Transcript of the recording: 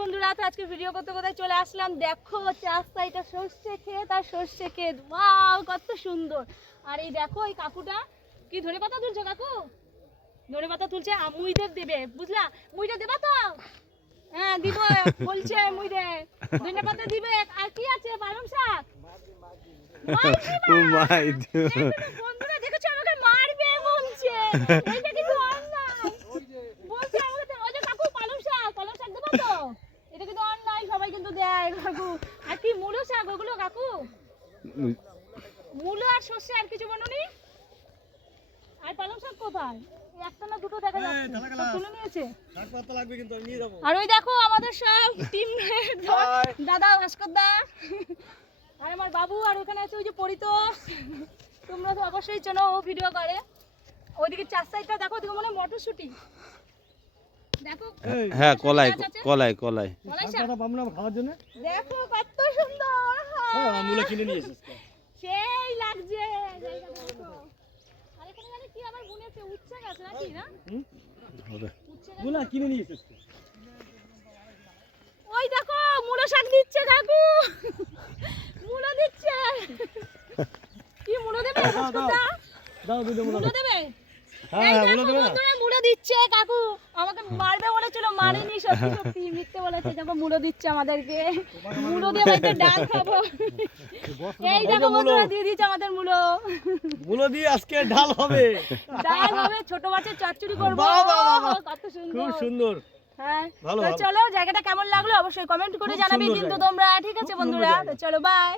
বন্ধুরা, তো আজকে ভিডিও করতে কোথায় চলে আসলাম দেখো, রাস্তাটা সর্ষে ক্ষেত আর সর্ষে ক্ষেত। ওয়াও, কত সুন্দর। আর এই দেখো এই কাকুটা কি ধনে পাতা তুলছে। কাকু ধনে পাতা তুলছে, মুইদের দেবে, বুঝলা? মুইটা দেবা তো? হ্যাঁ দিব, বলছে মুইদে ধনে পাতা দিবে। আর কি আছে? পালং শাক। বন্ধুরা দেখেছো, আমাকে মারবে বলছে। এটা কিন্তু অন্যায় বলছে আমাকে। ওই যে কাকু পালং শাক দেবা তো? এটা কিন্তু অন্যায়, সবাই কিন্তু দেয় কাকু। আর কি মূলো শাক ওগুলো কাকু? মূলো আর সর্ষে, আর কিছু বলনি? আর পালং শাক কোথায়? একটা না দুটো দেখা যাচ্ছে, সব তুলে নিয়েছে। শাক পাতা লাগবে কিন্তু আমি নিয়ে যাব। আর ওই দেখো আমাদের সব টিম দাদা ভাস্কর দা আর আমার বাবু, আর ওখানে আছে ওই যে পরিতোষ। তোমরা তো অবশ্যই চেনো, ও ভিডিও করে। ওইদিকে চার সাইডটা দেখো, ওদিকে মনে হয় মটরশুঁটি। দেখো হ্যাঁ, কলাই কলাই কলাই খাওয়ার জন্য দেখো কত সুন্দর। মূলা কিনে নিয়ে এসেছিস, সেই লাগছে। আর এখানে জানি কি আবার বুনেছে, উচ্ছে গাছ নাকি না? হবে মূলা কিনে নিয়ে এসেছিস। ওই দেখো মূলো শাক দিচ্ছে কাকু, মূলো দিচ্ছে। কি মূলো দেবে? দাও দুটো মূলো দেবে? হ্যাঁ মূলা দেবে না? মূলো দিচ্ছে কাকু। আমাকে মারবে বলেছিল, মারেনি। সত্যি সত্যি মিথ্যে বলেছে। দেখো মূলো দিচ্ছে আমাদেরকে। মূলো দিয়ে হয়তো ডাল খাবো। এই দেখো বন্ধুরা, দিয়ে দিচ্ছে আমাদের মূলো। মূলা দিয়ে আজকে ডাল হবে। ডাল হবে, ছোট মাছের চচ্চড়ি করবো। কত সুন্দর, খুব সুন্দর। হ্যাঁ ভালো তো চলো, জায়গাটা কেমন লাগলো অবশ্যই কমেন্ট করে জানাবে কিন্তু তোমরা। ঠিক আছে বন্ধুরা, তো চলো বাই।